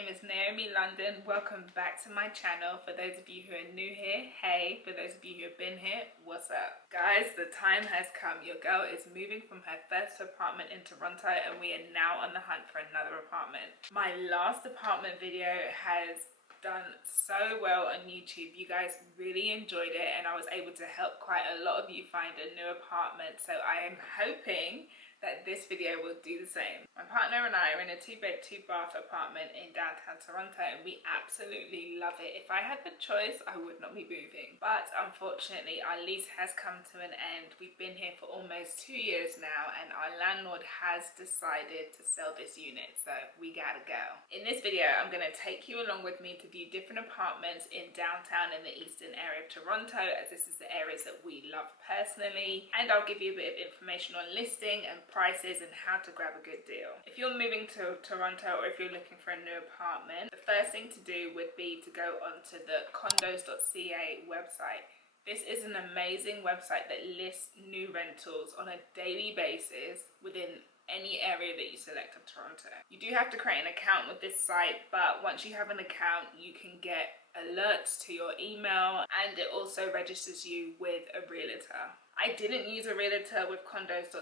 name is Naomi London. Welcome back to my channel. For those of you who are new here, hey. For those of you who have been here, what's up? Guys, the time has come. Your girl is moving from her first apartment in Toronto and we are now on the hunt for another apartment. My last apartment video has done so well on YouTube. You guys really enjoyed it and I was able to help quite a lot of you find a new apartment. So I am hoping that this video will do the same. My partner and I are in a 2-bed, 2-bath apartment in downtown Toronto and we absolutely love it. If I had the choice, I would not be moving. But unfortunately, our lease has come to an end. We've been here for almost 2 years now and our landlord has decided to sell this unit, so we gotta go. In this video, I'm gonna take you along with me to view different apartments in downtown and the eastern area of Toronto, as this is the areas that we love personally. And I'll give you a bit of information on listing and prices and how to grab a good deal. If you're moving to Toronto or if you're looking for a new apartment, the first thing to do would be to go onto the condos.ca website. This is an amazing website that lists new rentals on a daily basis within any area that you select of Toronto. You do have to create an account with this site, but once you have an account, you can get alerts to your email and it also registers you with a realtor. I didn't use a realtor with condos.ca.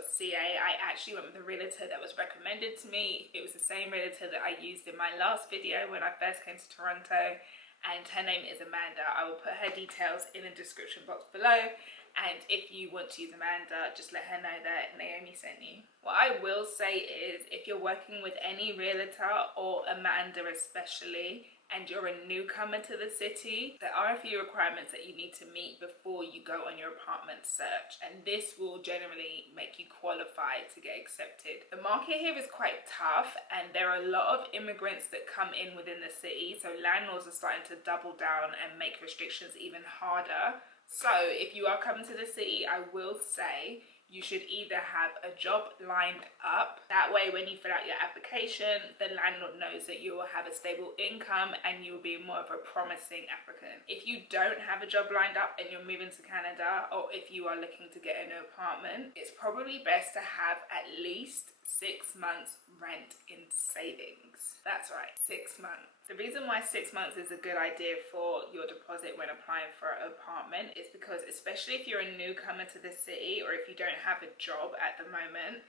I actually went with a realtor that was recommended to me. It was the same realtor that I used in my last video when I first came to Toronto, and her name is Amanda. I will put her details in the description box below, and if you want to use Amanda, just let her know that Naomi sent you. What I will say is, if you're working with any realtor or Amanda especially, and you're a newcomer to the city, there are a few requirements that you need to meet before you go on your apartment search, and this will generally make you qualify to get accepted. The market here is quite tough and there are a lot of immigrants that come in within the city, so landlords are starting to double down and make restrictions even harder. So if you are coming to the city, I will say you should either have a job lined up. That way, when you fill out your application, the landlord knows that you will have a stable income and you will be more of a promising applicant. If you don't have a job lined up and you're moving to Canada, or if you are looking to get a new apartment, it's probably best to have at least 6 months rent in savings. That's right, 6 months. The reason why 6 months is a good idea for your deposit when applying for an apartment is because, especially if you're a newcomer to the city or if you don't have a job at the moment,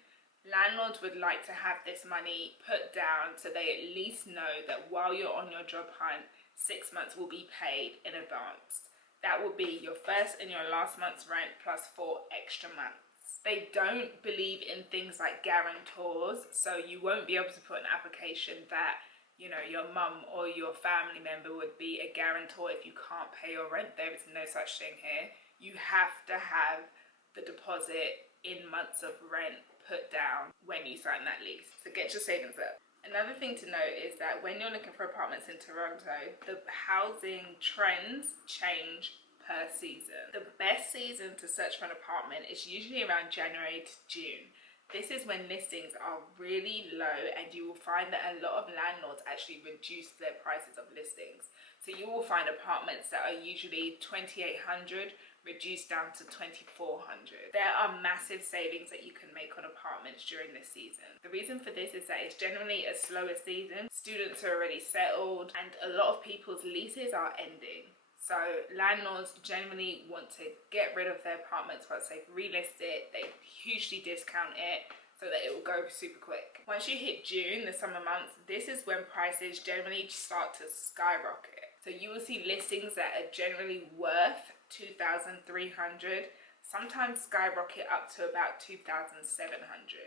landlords would like to have this money put down so they at least know that while you're on your job hunt, 6 months will be paid in advance. That will be your first and your last month's rent plus 4 extra months. They don't believe in things like guarantors, so you won't be able to put an application that, you know, your mum or your family member would be a guarantor if you can't pay your rent. There is no such thing here. You have to have the deposit in months of rent put down when you sign that lease. So get your savings up. Another thing to note is that when you're looking for apartments in Toronto, the housing trends change per season. The best season to search for an apartment is usually around January to June. This is when listings are really low and you will find that a lot of landlords actually reduce their prices of listings. So you will find apartments that are usually $2,800 reduced down to $2,400. There are massive savings that you can make on apartments during this season. The reason for this is that it's generally a slower season. Students are already settled and a lot of people's leases are ending. So landlords generally want to get rid of their apartments once they've relisted it. They hugely discount it so that it will go super quick. Once you hit June, the summer months, this is when prices generally start to skyrocket. So you will see listings that are generally worth $2,300, sometimes skyrocket up to about $2,700.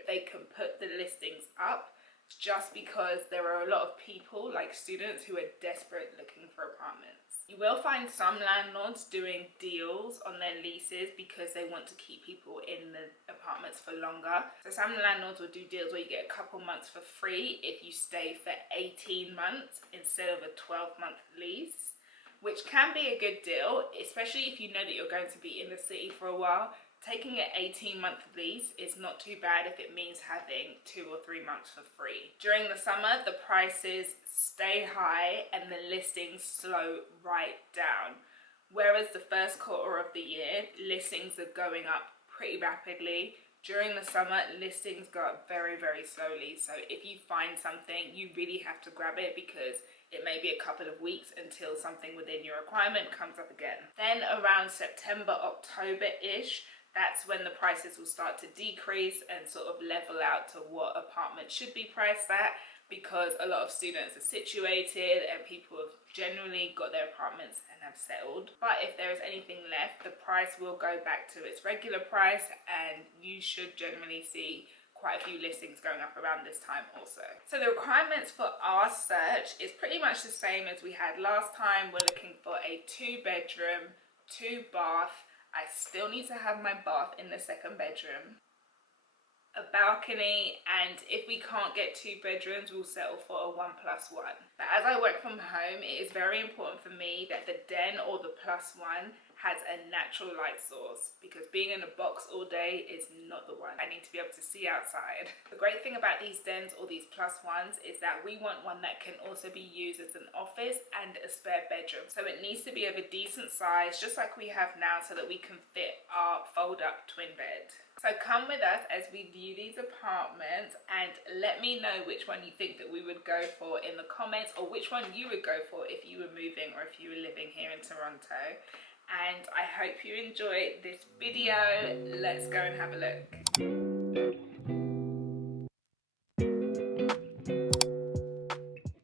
They can put the listings up just because there are a lot of people, like students, who are desperate looking for apartments. You will find some landlords doing deals on their leases because they want to keep people in the apartments for longer. So some landlords will do deals where you get a couple months for free if you stay for 18 months instead of a 12-month lease, which can be a good deal, especially if you know that you're going to be in the city for a while. Taking an 18-month lease is not too bad if it means having 2 or 3 months for free. During the summer, the prices stay high and the listings slow right down. Whereas the first quarter of the year, listings are going up pretty rapidly. During the summer, listings go up very, very slowly. So if you find something, you really have to grab it because it may be a couple of weeks until something within your requirement comes up again. Then around September, October-ish, that's when the prices will start to decrease and sort of level out to what apartments should be priced at, because a lot of students are situated and people have generally got their apartments and have settled. But if there is anything left, the price will go back to its regular price, and you should generally see quite a few listings going up around this time also. So the requirements for our search is pretty much the same as we had last time. We're looking for a 2-bedroom, 2-bath. I still need to have my bath in the 2nd bedroom, a balcony, and if we can't get 2 bedrooms, we'll settle for a 1+1. But as I work from home, it is very important for me that the den or the +1 has a natural light source, because being in a box all day is not the one. I need to be able to see outside. The great thing about these dens or these +1s is that we want one that can also be used as an office and a spare bedroom. So it needs to be of a decent size, just like we have now, so that we can fit our fold-up twin bed. So come with us as we view these apartments, and let me know which one you think that we would go for in the comments, or which one you would go for if you were moving or if you were living here in Toronto. And I hope you enjoyed this video. Let's go and have a look.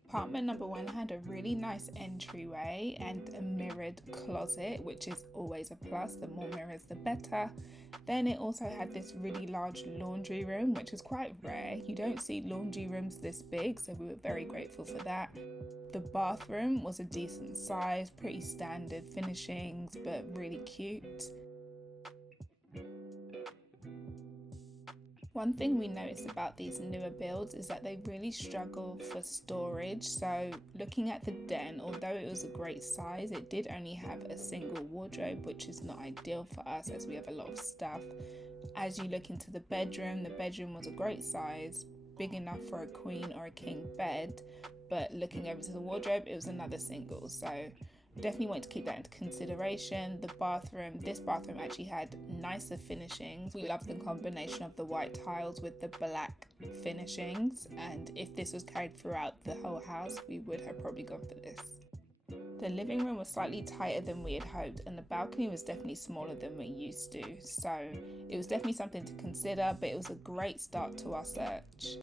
Apartment number 1 had a really nice entryway and a mirrored closet, which is always a plus. The more mirrors, the better. Then it also had this really large laundry room, which is quite rare. You don't see laundry rooms this big, so we were very grateful for that. The bathroom was a decent size, pretty standard finishings, but really cute. One thing we noticed about these newer builds is that they really struggle for storage. So looking at the den, although it was a great size, it did only have a single wardrobe, which is not ideal for us as we have a lot of stuff. As you look into the bedroom was a great size, big enough for a queen or a king bed, but looking over to the wardrobe, it was another single. So definitely want to keep that into consideration. The bathroom, this bathroom actually had nicer finishings. We love the combination of the white tiles with the black finishings, and if this was carried throughout the whole house, we would have probably gone for this. The living room was slightly tighter than we had hoped, and the balcony was definitely smaller than we're used to. So it was definitely something to consider, but it was a great start to our search.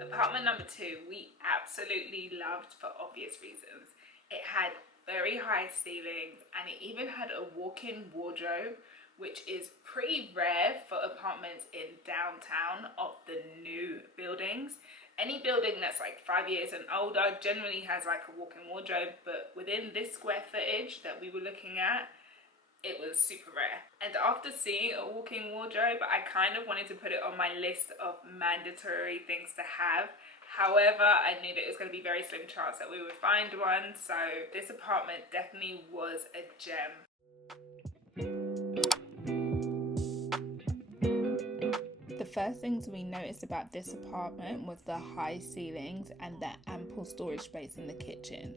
Apartment number 2, we absolutely loved for obvious reasons. It had very high ceilings, and it even had a walk-in wardrobe, which is pretty rare for apartments in downtown of the new buildings. Any building that's like 5 years and older generally has like a walk-in wardrobe, but within this square footage that we were looking at, it was super rare. And after seeing a walk-in wardrobe, I kind of wanted to put it on my list of mandatory things to have. However, I knew that it was going to be very slim chance that we would find one, so this apartment definitely was a gem. The first things we noticed about this apartment was the high ceilings and the ample storage space in the kitchen.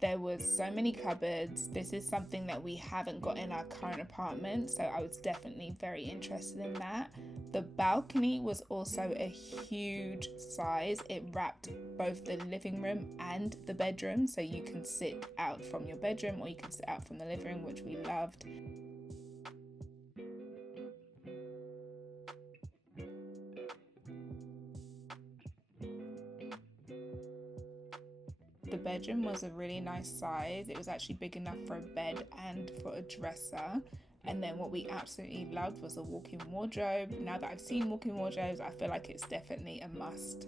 There was so many cupboards. This is something that we haven't got in our current apartment, so I was definitely very interested in that. The balcony was also a huge size. It wrapped both the living room and the bedroom, so you can sit out from your bedroom or you can sit out from the living room, which we loved. The bedroom was a really nice size. It was actually big enough for a bed and for a dresser. And then what we absolutely loved was a walk-in wardrobe. Now that I've seen walk-in wardrobes, I feel like it's definitely a must.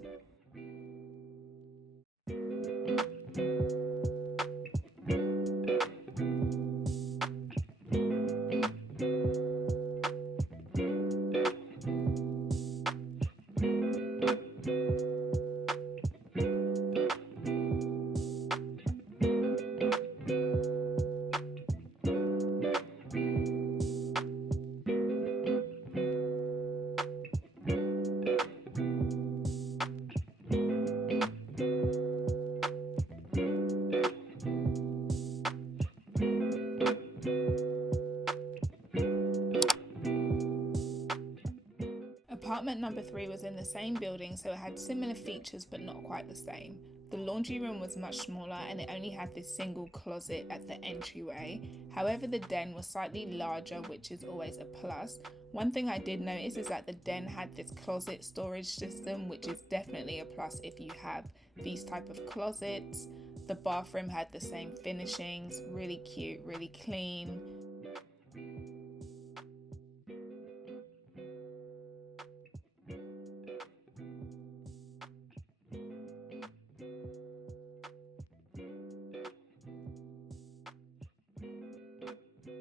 number 3 was in the same building, so it had similar features but not quite the same. The laundry room was much smaller and it only had this single closet at the entryway. However, the den was slightly larger, which is always a plus. One thing I did notice is that the den had this closet storage system, which is definitely a plus if you have these type of closets. The bathroom had the same finishings, really cute, really clean.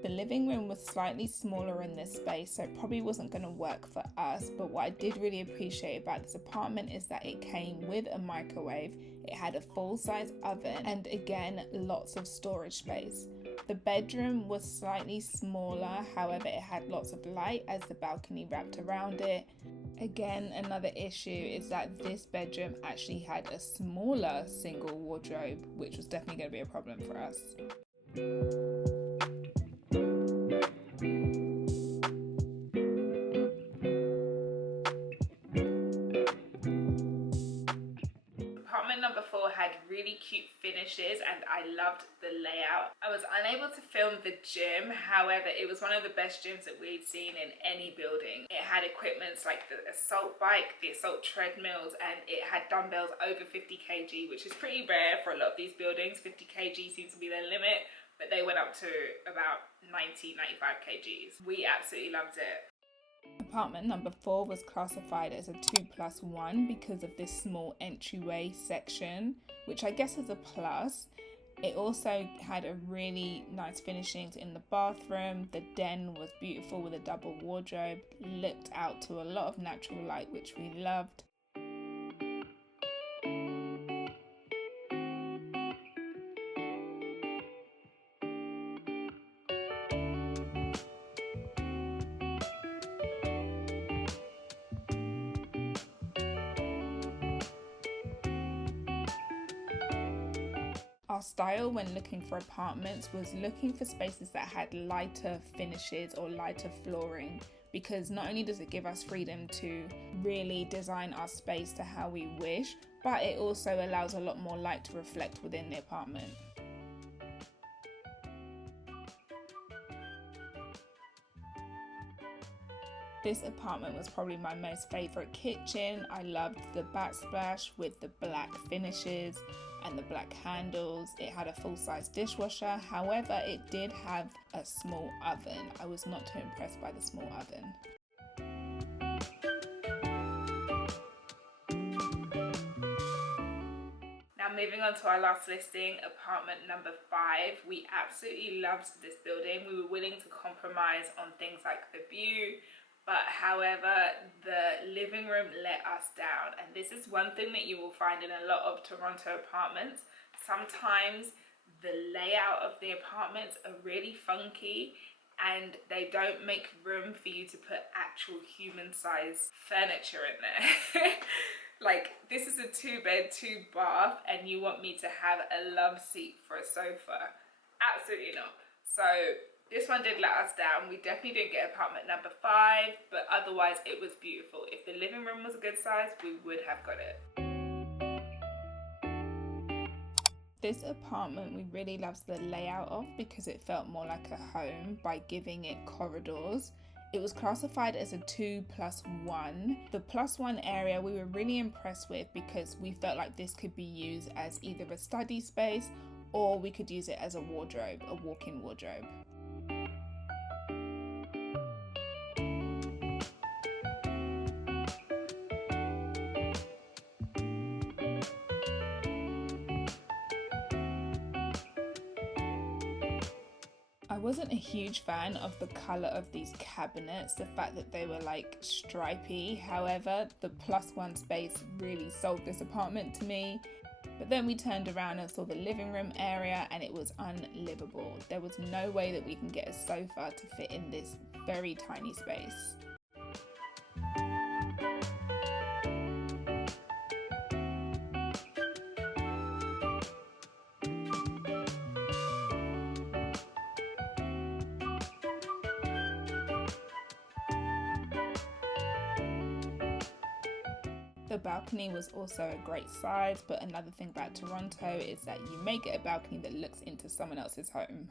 The living room was slightly smaller in this space, so it probably wasn't going to work for us, but what I did really appreciate about this apartment is that it came with a microwave, it had a full-size oven, and again, lots of storage space. The bedroom was slightly smaller, however it had lots of light as the balcony wrapped around it. Again, another issue is that this bedroom actually had a smaller single wardrobe, which was definitely going to be a problem for us. Number 4 had really cute finishes and I loved the layout. I was unable to film the gym, however it was one of the best gyms that we'd seen in any building. It had equipments like the assault bike, the assault treadmills, and it had dumbbells over 50 kg, which is pretty rare for a lot of these buildings. 50 kg seems to be their limit, but they went up to about 90-95 kgs. We absolutely loved it. Apartment number 4 was classified as a 2+1 because of this small entryway section, which I guess is a plus. It also had a really nice finishings in the bathroom. The den was beautiful with a double wardrobe, looked out to a lot of natural light, which we loved. Our style when looking for apartments was looking for spaces that had lighter finishes or lighter flooring, because not only does it give us freedom to really design our space to how we wish, but it also allows a lot more light to reflect within the apartment. This apartment was probably my most favourite kitchen. I loved the backsplash with the black finishes and the black handles. It had a full-size dishwasher, however it did have a small oven. I was not too impressed by the small oven. Now moving on to our last listing, apartment number 5. We absolutely loved this building. We were willing to compromise on things like the view, but however the living room let us down, and this is one thing that you will find in a lot of Toronto apartments. Sometimes the layout of the apartments are really funky and they don't make room for you to put actual human-sized furniture in there. Like, this is a 2-bed, 2-bath and you want me to have a love seat for a sofa? Absolutely not. So this one did let us down. We definitely didn't get apartment number 5, but otherwise it was beautiful. If the living room was a good size, we would have got it. This apartment we really loved the layout of because it felt more like a home by giving it corridors. It was classified as a 2+1. The +1 area we were really impressed with because we felt like this could be used as either a study space or we could use it as a wardrobe, a walk-in wardrobe. I wasn't a huge fan of the colour of these cabinets, the fact that they were like stripy. However, the +1 space really sold this apartment to me. But then we turned around and saw the living room area and it was unlivable. There was no way that we can get a sofa to fit in this very tiny space. The balcony was also a great size, but another thing about Toronto is that you may get a balcony that looks into someone else's home.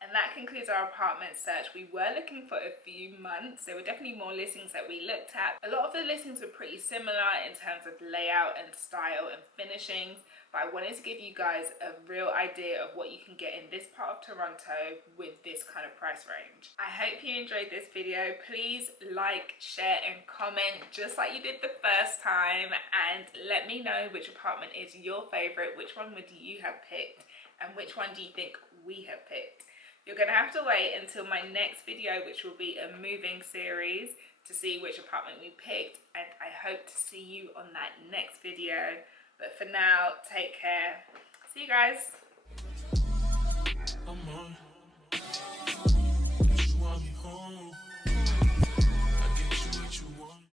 And that concludes our apartment search. We were looking for a few months. There were definitely more listings that we looked at. A lot of the listings were pretty similar in terms of layout and style and finishings, but I wanted to give you guys a real idea of what you can get in this part of Toronto with this kind of price range. I hope you enjoyed this video. Please like, share and comment just like you did the first time, and let me know which apartment is your favorite, which one would you have picked, and which one do you think we have picked. You're going to have to wait until my next video, which will be a moving series, to see which apartment we picked, and I hope to see you on that next video. But for now, take care. See you guys.